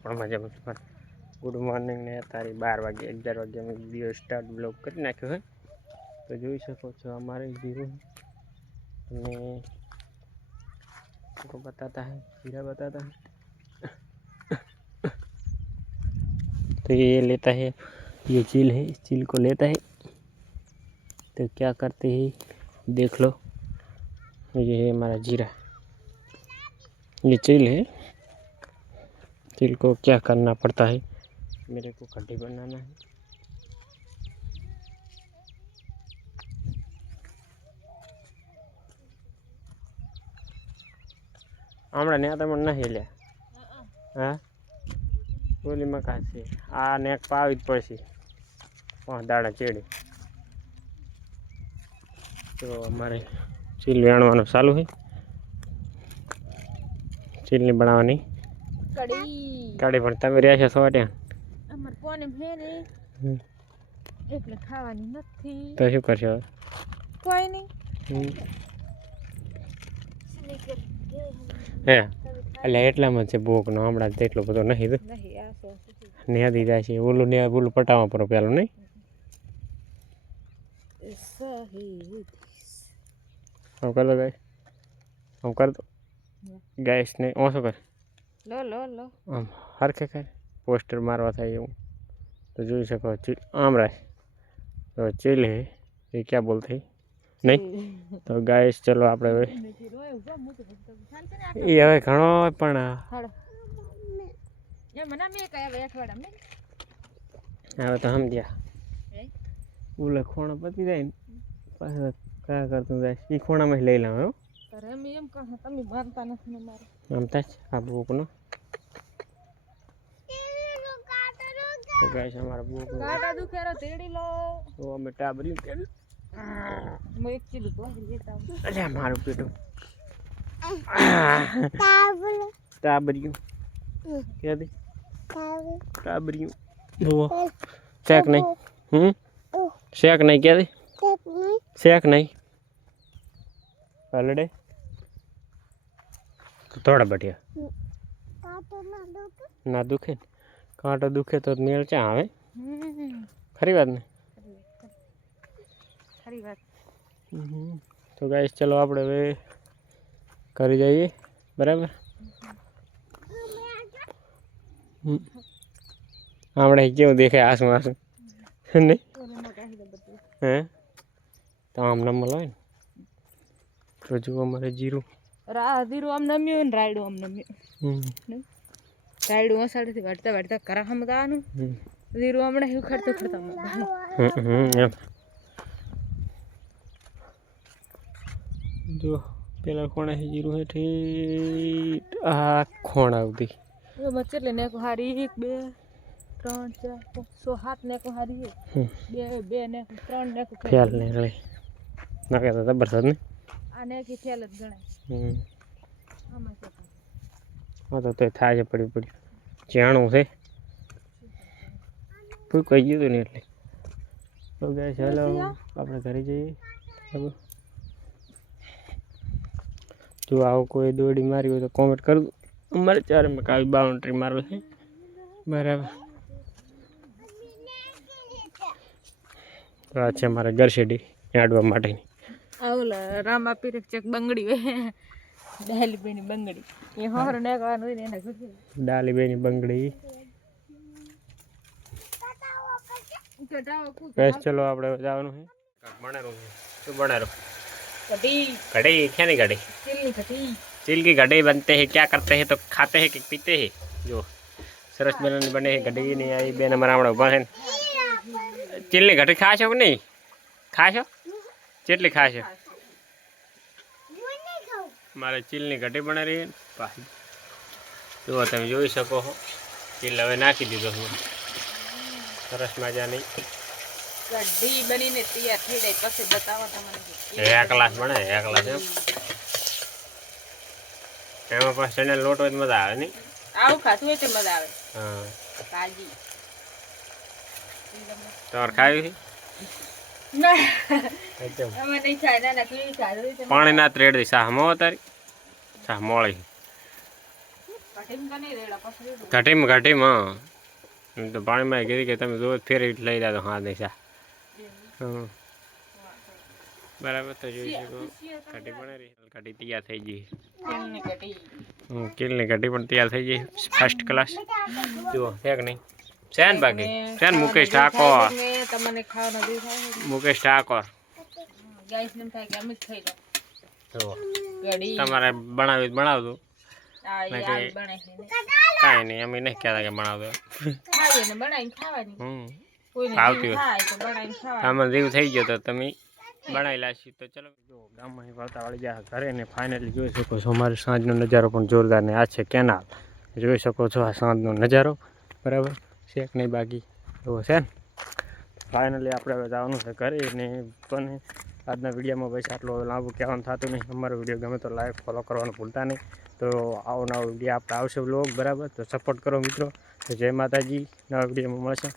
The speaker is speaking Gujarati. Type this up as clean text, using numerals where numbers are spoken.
પણ મજામાં ગુડ મોર્નિંગ ને તારી 12 વાગે 11 વાગે અમે વિડીયો સ્ટાર્ટ બ્લોગ કરી નાખ્યો है तो જોઈ શકો છો हमारे जीरो ने को बताता है हीरा बताता है तो ये लेता है ये चील है इस चील को लेता है तो क्या करते हैं देख लो ये है हमारा जीरा ये चील है चील को क्या करना पड़ता है मेरे को गड्ढे बनाना है हमारा ने तो मन नहीं लिया हाँ बोली में कहा से आ नेक पावी ज पड़े 5 दाड़ा चेड़े तो हमारे चील वेणवानो चालू है चील ने बनावानी कड़ी पण तमे રહ્યા છો સોટ્યા અમાર કોને ભેને એટલે ખાવાની નથી તો શું કરશો કોઈ નહીં હે એટલે એટલામાં છે ભૂખ નો હમણાં તેટલો બધો નહીં નહીં આ સો નેદી જાય છે ઓલું પટાવા પર પેલું નહીં સહી हम कर लो गाइस हम कर दो गाइस ने ओसो कर लो लो लो हम हर के कर पोस्टर मारवा था ये तो જોઈ શકો ચીલ આમ રાય તો ચીલ હે ये क्या बोलते नहीं तो गाइस चलो આપણે હવે એ હવે ઘણો પણ એ મને મે કયા વેઠવાડા મે હવે તો સમજ્યા ઓલે ખોણા પતી જાય ને પાછા क्या करते हैं ई खोना में ले लाओ अरे मैं एम कहा तमी मानता नहीं न मारे हम तच आ बुक न तो गाइस हमारा बुक काटा दुखेरो तेड़ी लो तो हमें टाबरी तेड़ मैं एक चीज तो लेता हूं अरे मारो पेटो टाबरी क्या दे टाबरी वो शेक नहीं शेक नहीं क्या दे शेक नहीं पलड़े तो थोड़ा बढ़िया ना दुखे कांटो दुखे तो मेल चा आवे खरी बात ने खरी बात तो गाइस चलो આપણે હવે કરી જઈએ બરાબર આપણે કેવું દેખે આસુ આસુ નહીં हैं तो आम नंबर लो तो जो हमारे जीरो जीरो आम नम्यो ने राइडो आम नम्यो राइडो मसाड़े थी वड़ता वड़ता करा हम दानु जीरो हमने ही खड़ते खड़ता जो पहला कोना है जीरो है ठीक आ खोणा उदी ये बच्चे लेने को हारी 1 2 3 4 5 7 ने को हारी है 2 ने 3 ने को फेल ने रे ना के तो बरसात ने आने की फेल ज गणाय आमा के हां तो थाय છે પડી પડી જાણું છે કોઈ કહી ગયું નહીં એટલે તો ગાઈસ હેલો આપણે ઘરે જઈએ अब જો આવો કોઈ દોડી મારી હોય તો કોમેન્ટ કર દો અમારે ચારે में કાવી બાઉન્ડરી મારો છે બરાબર तो अच्छा हमारा घर शेडी याडवा माटे आवला रामा पीरे चक बंगड़ी वे डाली बेनी बंगड़ी ये होर ने कान होई ने गुड डाली बेनी बंगड़ी बस चलो આપણે જવાનું છે બનારો તો બનારો कटी कढ़ी क्या नहीं कढ़ी चिल्ली कटी चिल की कढ़ी बनते हैं क्या करते हैं तो खाते हैं कि पीते हैं जो सरस बने हैं कढ़ी नहीं आई बेन हमारा हमारा उभा है चिल्ली कढ़ी खा छो कि नहीं खा छो चेटली खा छो मारे चिल्ली कढ़ी बना रही है पासी जो તમે જોઈ શકો છો चिल હવે નાખી દીધો હું સરસ મજાની कढ़ी बनी ने तैयार થઈ જાય પછી બતાવો તમને એક ગ્લાસ બને એક ગ્લાસ એમાં પાછો ચણા લોટ હોય તો મજા આવે નહીં આવું ખાતું હોય તો મજા આવે હા કાજી તમારે ખાવી છે ના એકદમ અમે નહીં ખાય ના કેવી ખાય પાણી ના ત્રેડ દે સાહ મો તારી સાહ મોળી ઘાટીમાં તો પાણીમાં કીધી કે તમે રોજ ફેરવી લઈ જાઓ હા દિશા બરાબર તો જોઈ શકો કઢી બનાવી કઢી તૈયાર થઈ ગઈ કેલની કઢી પણ તૈયાર થઈ ગઈ ફર્સ્ટ ક્લાસ જુઓ છે કે નહીં શેન બાકી શેન મુકેશ ઠાકોર મુકેશ ઠાકોર તમારે બનાવી બનાવતું કાંઈ નહીં અમે નહીં કહેતા કે બનાવતો આવતી હોય આમાં રીવ થઈ ગયો તો તમે બનાવી લાશી તો ચલો જો ગામમાં વળતા વાળી ગયા ઘરે ને ફાઇનલી જોઈ શકો છો અમારે સાંજનો નજારો પણ જોરદાર ને આ છે કેનાલ જોઈ શકો છો આ સાંજનો નજારો બરાબર છે કે નહીં બાકી એવો છે ને ફાઇનલી આપણે હવે જવાનું છે ઘરે ને પણ આજના વિડીયોમાં બસ આટલો લાંબુ કહેવાનું થતું નહીં અમારો વિડીયો ગમે તો લાઈક ફોલો કરવાનું ભૂલતા નહીં તો આવો નવો વિડીયો આપણે આવશે વ્લોગ બરાબર તો સપોર્ટ કરો મિત્રો તો જય માતાજી નવા વિડીયોમાં મળશે